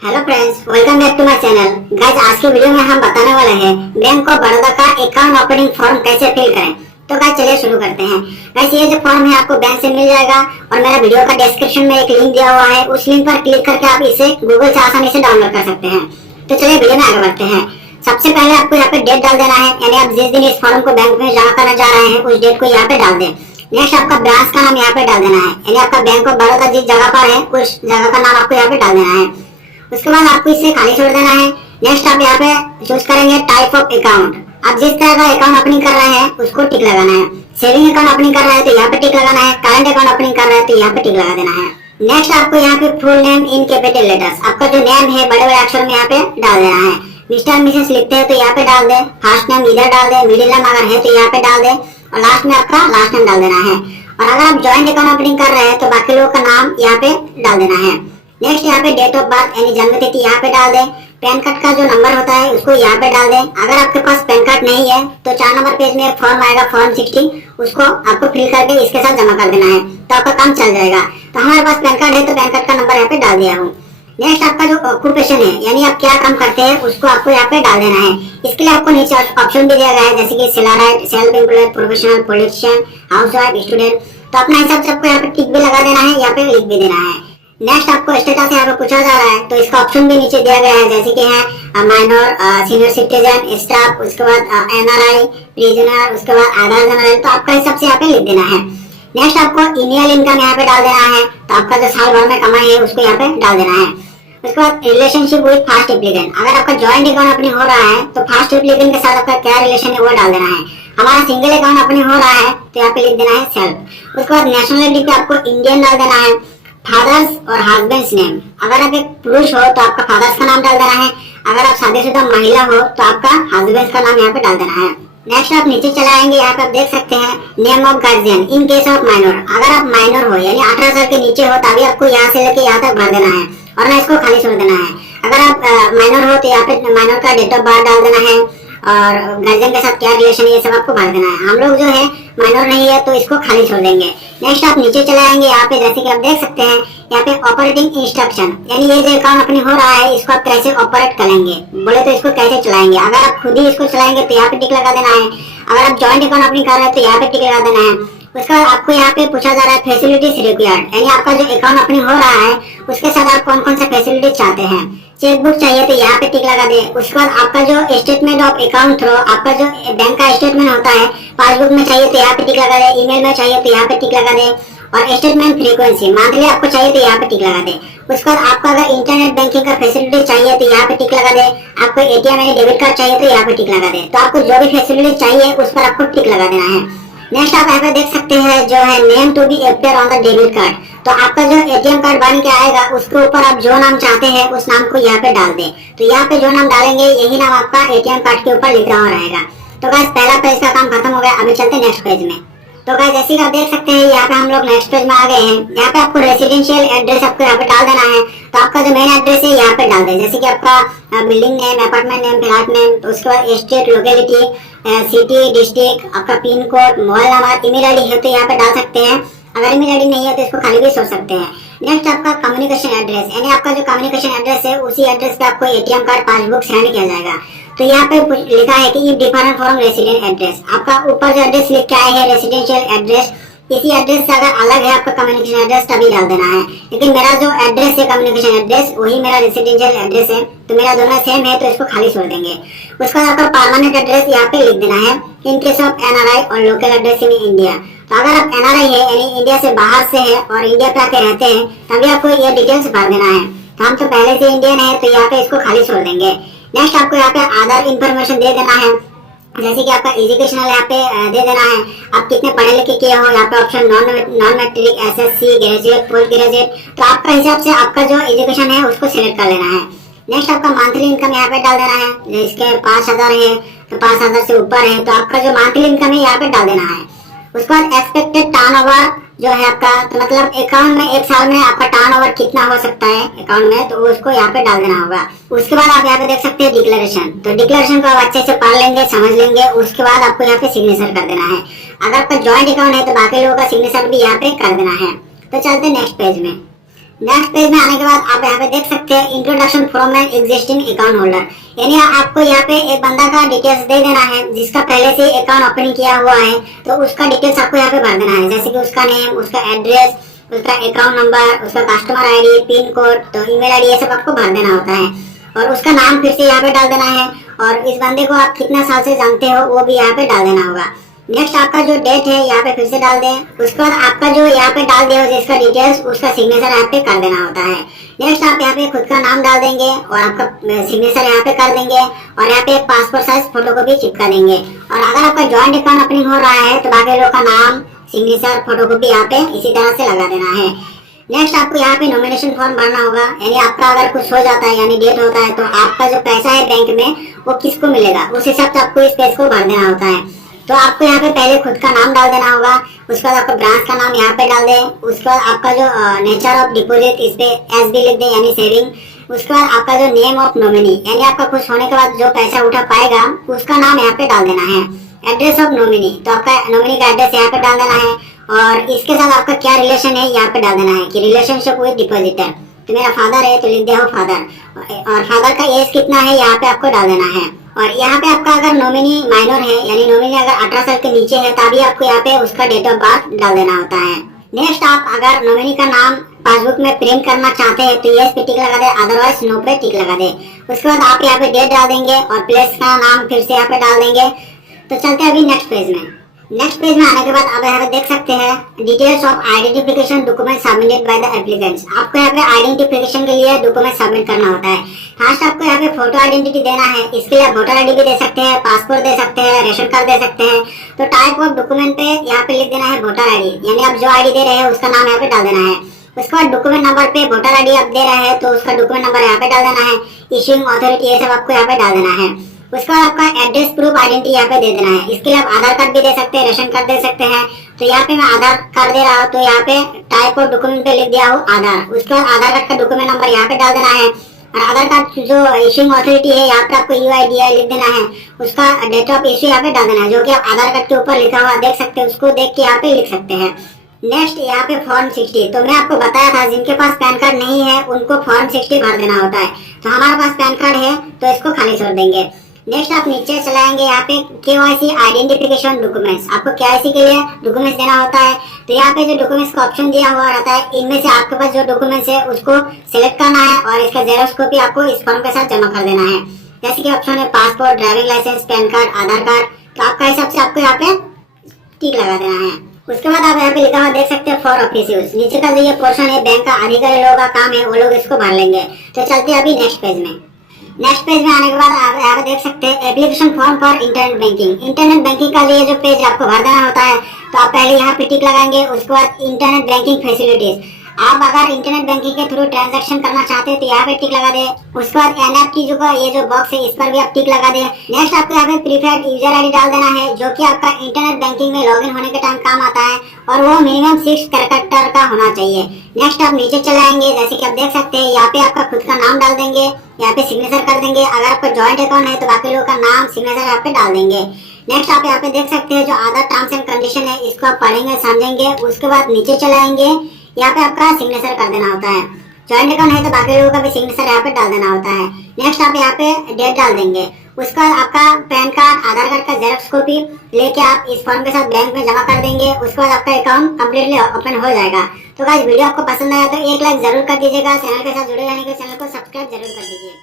Hello friends, welcome back to my channel. Guys, आज की video में हम बताने वाले हैं बैंक ऑफ बड़ौदा का अकाउंट ओपनिंग फॉर्म कैसे फिल करें। तो गाइस चलिए शुरू करते हैं। गाइस, ये जो फॉर्म है आपको बैंक से मिल जाएगा और मेरा वीडियो का डिस्क्रिप्शन में एक लिंक दिया हुआ है, उस लिंक पर क्लिक करके आप इसे गूगल से आसानी से डाउनलोड कर सकते हैं। तो चलिए वीडियो में आगे बढ़ते हैं। सबसे पहले आपको यहाँ पे डेट डाल देना है, यानी आप जिस दिन इस फॉर्म को बैंक में जमा करने जा रहे हैं उस डेट को यहाँ पे डाल दें। नेक्स्ट आपका ब्रांच का नाम यहाँ पे डाल देना है, यानी आपका बैंक ऑफ बड़ौदा जिस जगह पर है उस जगह का नाम आपको यहाँ पे डाल देना है। उसके बाद आपको इसे खाली छोड़ देना है। नेक्स्ट आप यहाँ पे चूज करेंगे टाइप ऑफ अकाउंट। आप जिस तरह का अकाउंट ओपनिंग कर रहे हैं उसको टिक लगाना है। सेविंग अकाउंट ओपनिंग कर रहे हैं तो यहाँ पे टिक लगाना है। करंट अकाउंट ओपनिंग कर रहे हैं तो यहाँ पे टिक लगा देना है। नेक्स्ट आपको यहाँ पे full name in capital letters, आपका जो नेम है बड़े बड़े अक्षर में यहाँ पे डाल देना है। मिस्टर मिसेस लिखते हैं तो यहाँ पे डाल दे, फर्स्ट नेम इधर डाल दे, मिडिल नेम अगर है तो यहाँ पे डाल दे और लास्ट में आपका लास्ट नेम डाल देना है। और अगर आप ज्वाइंट अकाउंट ओपनिंग कर रहे हैं तो बाकी लोगों का नाम यहाँ पे डाल देना है। नेक्स्ट यहाँ पे डेट ऑफ बर्थ यानी जन्म तिथि यहाँ पे डाल दें। पैन कार्ड का जो नंबर होता है उसको यहाँ पे डाल दें। अगर आपके पास पैन कार्ड नहीं है तो 4 नंबर पेज में एक फॉर्म आएगा फॉर्म 60, उसको आपको फिल करके इसके साथ जमा कर देना है तो आपका काम चल जाएगा। तो हमारे पास पैन कार्ड है तो पैन कार्ड का नंबर यहाँ पे डाल दिया हूँ। नेक्स्ट आपका जो ऑक्यूपेशन है यानी आप क्या काम करते हैं उसको आपको यहाँ पे डाल देना है। इसके लिए आपको नीचे ऑप्शन भी दिया गया है जैसे कि salaried, self employed, professional, politician, housewife, student. तो अपना हिसाब से आपको यहाँ पे टिक भी लगा देना है, यहाँ पे लिख भी देना है। नेक्स्ट आपको स्टेटस यहाँ पे पूछा जा रहा है तो इसका ऑप्शन भी नीचे दिया गया है जैसे कि है माइनर, सीनियर सिटीजन, स्टाफ, उसके बाद एनआरआई, प्रिजनर, उसके बाद आधार जनरल। तो आपका हिसाब से यहाँ पे लिख देना है। नेक्स्ट आपको एनुअल इनकम यहाँ पे डाल देना है, तो आपका जो साल भर में कमाई है उसको यहाँ पे डाल देना है। उसके बाद रिलेशनशिप विद फर्स्ट एप्लीकेंट, अगर आपका ज्वाइंट अकाउंट अपनी हो रहा है तो फर्स्ट एप्लीकेंट के साथ आपका क्या रिलेशन है वो डाल देना है। हमारा सिंगल अकाउंट अपनी हो रहा है तो यहाँ पे लिख देना है सेल्फ। उसके बाद नेशनलिटी पे आपको इंडियन डाल देना है। फादर्स और हस्बैंड्स नेम, अगर आप एक पुरुष हो तो आपका फादर्स का नाम डाल देना है। अगर आप शादीशुदा महिला हो तो आपका हस्बैंड का नाम यहाँ पे डाल देना है। नेक्स्ट आप नीचे चले आएंगे, यहाँ पे आप देख सकते हैं name of guardian in case of minor. अगर आप माइनर हो यानी 18 साल के नीचे हो तभी आपको यहाँ से लेके यहाँ तक भर देना है और ना इसको खाली छोड़ देना है। अगर आप माइनर हो तो यहाँ पे माइनर का डेट ऑफ बर्थ डाल देना है और गार्जियन के साथ क्या रिलेशन है ये सब आपको भर देना है। हम लोग जो है माइनर नहीं है तो इसको खाली छोड़ देंगे। नेक्स्ट आप नीचे चले आएंगे, यहाँ पे जैसे कि आप देख सकते हैं यहाँ पे ऑपरेटिंग इंस्ट्रक्शन, यानी ये जो अकाउंट अपनी हो रहा है इसको आप कैसे ऑपरेट करेंगे, बोले तो इसको कैसे चलाएंगे। अगर आप खुद ही इसको चलाएंगे तो यहाँ पे टिक लगा देना है। अगर आप ज्वाइंट अकाउंट अपनी कर रहे हैं तो यहाँ पे टिक लगा देना है। उसका आपको यहाँ पे पूछा जा रहा है फैसिलिटीज रिक्वायर्ड, यानी आपका जो अकाउंट अपनी हो रहा है उसके साथ आप कौन कौन सा फैसिलिटी चाहते हैं। चेकबुक चाहिए तो यहाँ पे टिक लगा दे। उसके बाद आपका जो स्टेटमेंट ऑफ अकाउंट थ्रो, आपका जो बैंक का स्टेटमेंट होता है पासबुक में चाहिए तो यहाँ पे टिक लगा दे। ईमेल में चाहिए तो यहाँ पे टिक लगा दे। और स्टेटमेंट फ्रीक्वेंसी मंथली आपको चाहिए तो यहाँ पे टिक लगा दे। उसके बाद आपको अगर इंटरनेट बैंकिंग का फैसिलिटी चाहिए तो यहाँ पे टिक लगा दे। आपको एटीएम यानी डेबिट कार्ड चाहिए तो यहाँ पे टिक लगा दे। तो आपको जो भी फैसिलिटी चाहिए उस पर आपको टिक लगा देना है। नेक्स्ट आप यहाँ पे देख सकते हैं जो है name to be appear on the debit card, तो आपका जो एटीएम कार्ड बन के आएगा उसके ऊपर आप जो नाम चाहते हैं उस नाम को यहाँ पे डाल दें। तो यहाँ पे जो नाम डालेंगे यही नाम आपका एटीएम कार्ड के ऊपर लिखा हुआ रहेगा। तो गाइस पहला पेज का काम खत्म हो गया, अभी चलते हैं नेक्स्ट पेज में। तो गाइस जैसे कि आप देख सकते हैं यहाँ पे हम लोग नेक्स्ट पेज में आ गए हैं। यहाँ पे आपको रेसिडेंशियल एड्रेस आपको यहाँ पे डाल देना है। तो आपका जो मेन एड्रेस है यहाँ पे डाल दें, जैसे कि आपका building name, apartment name, flat name, तो उसके बाद स्टेट, लोकेलिटी, सिटी, डिस्ट्रिक्ट, आपका pin code, mobile number, email ID है तो यहाँ पे डाल सकते हैं। अगर ईमेल आईडी नहीं है तो इसको खाली भी छोड़ सकते हैं। नेक्स्ट आपका कम्युनिकेशन एड्रेस, यानी आपका जो कम्युनिकेशन एड्रेस है उसी एड्रेस पे आपको एटीएम कार्ड, पासबुक सेंड किया जाएगा। तो यहाँ पे लिखा है कि डिफरेंट फ्रॉम रेसिडेंट एड्रेस, आपका ऊपर जो एड्रेस लिख के आए हैं रेसिडेंशियल एड्रेस, इसी एड्रेस से अगर अलग है आपका कम्युनिकेशन एड्रेस तभी डाल देना है। लेकिन मेरा जो एड्रेस है कम्युनिकेशन एड्रेस वही मेरा रेसिडेंशियल एड्रेस है तो मेरा दोनों सेम है तो इसको खाली छोड़ देंगे। उसके बाद आपका परमानेंट एड्रेस यहाँ पे लिख देना है इन केस ऑफ एनआरआई और लोकल एड्रेस इन इंडिया। तो अगर आप एनआरआई है यानी इंडिया से बाहर से है और इंडिया पे आके रहते हैं तभी आपको ये डिटेल्स भर देना है। तो हम तो पहले से इंडियन है तो यहाँ पे इसको खाली छोड़ देंगे। नेक्स्ट आपको यहाँ पे आधार इंफॉर्मेशन दे देना है, जैसे कि आपका एजुकेशनल यहाँ पे दे देना है, आप कितने पढ़े लिखे किए हो। यहाँ पे option non matric, SSC, graduate, post graduate, तो आपका हिसाब से आपका जो एजुकेशन है उसको सिलेक्ट कर लेना है। नेक्स्ट आपका मंथली इनकम यहाँ पे डाल देना है, इसके 5000 है तो 5000 से ऊपर है तो आपका जो मंथली इनकम है यहाँ पे डाल देना है। उसके बाद एक्सपेक्टेड टर्नओवर जो है आपका, तो मतलब अकाउंट में एक साल में आपका टर्नओवर कितना हो सकता है अकाउंट में, तो उसको यहाँ पे डाल देना होगा। उसके बाद आप यहाँ पे देख सकते हैं डिक्लेरेशन, तो डिक्लेरेशन को आप अच्छे से पढ़ लेंगे, समझ लेंगे। उसके बाद आपको यहाँ पे सिग्नेचर कर देना है। अगर आपका ज्वाइंट अकाउंट है तो बाकी लोगों का सिग्नेचर भी यहाँ पे कर देना है। तो चलते हैं नेक्स्ट पेज में। नेक्स्ट पेज में आने के बाद आप यहाँ पे देख सकते हैं introduction from an existing account holder, यानी आपको यहाँ पे एक बंदा का डिटेल्स दे देना है जिसका पहले से अकाउंट ओपनिंग किया हुआ है, तो उसका डिटेल्स आपको यहाँ पे भर देना है, जैसे कि उसका नेम, उसका एड्रेस, उसका अकाउंट नंबर, उसका कस्टमर आईडी, पिन कोड, तो ईमेल आईडी, ये सब आपको भर देना होता है। और उसका नाम फिर से यहाँ पे डाल देना है, और इस बंदे को आप कितना साल से जानते हो वो भी यहाँ पे डाल देना होगा। नेक्स्ट आपका जो डेट है यहाँ पे फिर से डाल दें। उसके बाद आपका जो यहाँ पे डाल दिया हो जिसका डिटेल्स, उसका सिग्नेचर यहाँ पे कर देना होता है। नेक्स्ट आप यहाँ पे खुद का नाम डाल देंगे और आपका सिग्नेचर यहाँ पे कर देंगे, और यहाँ पे एक पासपोर्ट साइज फोटो को भी चिपका देंगे। और अगर आपका ज्वाइंट अकाउंट ओपनिंग हो रहा है तो बाकी लोग का नाम, सिग्नेचर, फोटो को भी यहाँ पे इसी तरह से लगा देना है। नेक्स्ट आपको यहाँ पे नॉमिनेशन फॉर्म भरना होगा, यानी आपका अगर कुछ हो जाता है यानी डेथ होता है तो आपका जो पैसा है बैंक में वो किसको मिलेगा, उस हिसाब से आपको इस पेज को भर देना होता है। तो आपको यहाँ पे पहले खुद का नाम डाल देना होगा, उसके बाद आपका ब्रांच का नाम यहाँ पे डाल दें, उसके बाद आपका जो नेचर ऑफ डिपॉजिट इस पे एसबी लिख दें यानी सेविंग, उसके बाद आपका जो नेम ऑफ नॉमिनी यानी आपका कुछ होने के बाद जो पैसा उठा पाएगा उसका नाम यहाँ पे डाल देना है। एड्रेस ऑफ नॉमिनी, तो आपका नॉमिनी का एड्रेस यहाँ पे डाल देना है, और इसके साथ आपका क्या रिलेशन है यहाँ पे डाल देना है कि रिलेशनशिप विद डिपॉजिटर, तो मेरा फादर है तो लिख दिया हो फादर, और फादर का एज कितना है यहाँ पे आपको डाल देना है। और यहाँ पे आपका अगर नॉमिनी माइनर है यानी नॉमिनी अगर 18 साल के नीचे है तभी आपको यहाँ पे उसका डेट ऑफ बर्थ डाल देना होता है। नेक्स्ट आप अगर नॉमिनी का नाम पासबुक में प्रिंट करना चाहते हैं तो यस पे टिक लगा दे, अदरवाइज नो पे टिक लगा दे। उसके बाद आप यहाँ पे डेट डाल देंगे और प्लेस का नाम फिर से यहाँ पे डाल देंगे। तो चलते हैं अभी नेक्स्ट पेज में। नेक्स्ट पेज में आने के बाद आप यहाँ पे देख सकते हैं details of identification document submitted by the applicants. आपको यहाँ पे आइडेंटिफिकेशन के लिए डॉक्यूमेंट सबमिट करना होता है। फर्स्ट आपको यहाँ पे फोटो आइडेंटिटी देना है, इसके लिए आप वोटर आईडी भी दे सकते हैं, पासपोर्ट दे सकते हैं, रेशन कार्ड दे सकते हैं। तो टाइप ऑफ डॉक्यूमेंट पे यहाँ पे लिख देना है वोटर आईडी, यानी आप जो आईडी दे रहे हैं उसका नाम यहाँ पे डाल देना है। उसके बाद डॉक्यूमेंट नंबर पे वोटर आईडी आप दे रहे हैं तो उसका डॉक्यूमेंट नंबर यहाँ पे डाल देना है, इश्यूइंग अथॉरिटी ये सब आपको यहाँ पे डाल देना है। उसके बाद आपका एड्रेस प्रूफ आइडेंटिटी यहाँ पे दे देना है, इसके लिए आप आधार कार्ड भी दे सकते हैं, रेशन कार्ड दे सकते हैं। तो यहाँ पे मैं आधार कार्ड दे रहा हूँ तो यहाँ पे टाइप ऑफ डॉक्यूमेंट पे लिख दिया हूँ आधार। उसके बाद आधार कार्ड का डॉक्यूमेंट नंबर यहाँ पे डाल देना है, और आधार कार्ड जो इश्यूइंग अथॉरिटी है यहाँ पे आपको UIDI लिख देना है, उसका डेट ऑफ इश्यू यहाँ पे डाल देना है, जो कि आप आधार कार्ड के ऊपर लिखा हुआ देख सकते हैं, उसको देख के यहाँ पे लिख सकते हैं। नेक्स्ट यहाँ पे फॉर्म 60, तो मैं आपको बताया था जिनके पास पैन कार्ड नहीं है उनको फॉर्म 60 भर देना होता है। तो हमारे पास पैन कार्ड है तो इसको खाली छोड़ देंगे। नेक्स्ट आप नीचे चलाएंगे, यहाँ पे KYC आइडेंटिफिकेशन डॉक्यूमेंट्स, आपको KYC के लिए डॉक्यूमेंट्स देना होता है। तो यहाँ पे जो डॉक्यूमेंट्स का ऑप्शन दिया हुआ रहता है इनमें से आपके पास जो डॉक्यूमेंट्स है उसको सिलेक्ट करना है और इसका जेरॉक्स कॉपी आपको इस फॉर्म के साथ जमा कर देना है। जैसे कि ऑप्शन है passport, driving licence, PAN card, Aadhaar card, तो आपका हिसाब से आपको यहाँ पे टिक लगा देना है। उसके बाद आप यहाँ पे लिखा हुआ देख सकते हैं फॉर ऑफिस यूज, नीचे का जो ये पोर्शन है बैंक का अधिकारी लोगों का काम है वो लोग इसको भर लेंगे। तो चलते हैं अभी नेक्स्ट पेज में। नेक्स्ट पेज में आने के बाद आप यहाँ पे देख सकते हैं application form for internet banking. Internet banking का लिए जो पेज आपको भर देना होता है, तो आप पहले यहाँ पे टिक लगाएंगे। उसके बाद इंटरनेट बैंकिंग फैसिलिटीज, आप अगर इंटरनेट बैंकिंग के थ्रू ट्रांजैक्शन करना चाहते हैं तो यहाँ पे टिक लगा दे। उसके बाद NFT जो का ये जो बॉक्स है इस पर भी आप टिक लगा दे। नेक्स्ट आपको यहाँ पे प्रीफर्ड यूजर आईडी डाल देना है, जो कि आपका इंटरनेट बैंकिंग में लॉगिन होने के टाइम काम आता है, और वो मिनिमम 6 कैरेक्टर का होना चाहिए। नेक्स्ट आप नीचे चले आएंगे, जैसे कि आप देख सकते हैं यहाँ पे आपका खुद का नाम डाल देंगे, यहाँ पे सिग्नेचर कर देंगे। अगर आपका ज्वाइंट अकाउंट है तो बाकी लोगों का नाम, सिग्नेचर यहाँ पे डाल देंगे। नेक्स्ट आप यहाँ पे देख सकते हैं जो आधार टर्म्स एंड कंडीशन है इसको आप पढ़ेंगे, समझेंगे। उसके बाद नीचे चले आएंगे, यहाँ पे आपका सिग्नेचर कर देना होता है। ज्वाइंट अकाउंट है तो बाकी लोगों का भी सिग्नेचर यहाँ पे डाल देना होता है। नेक्स्ट आप यहाँ पे डेट डाल देंगे। उसका आपका पैन कार्ड, आधार कार्ड का जेरॉक्स कॉपी लेके आप इस फॉर्म के साथ बैंक में जमा कर देंगे। उसके बाद आपका अकाउंट कम्प्लीटली ओपन हो जाएगा। तो गाइस वीडियो आपको पसंद आया तो एक लाइक जरूर कर दीजिएगा। चैनल के साथ जुड़े रहने के चैनल को सब्सक्राइब जरूर कर दीजिए।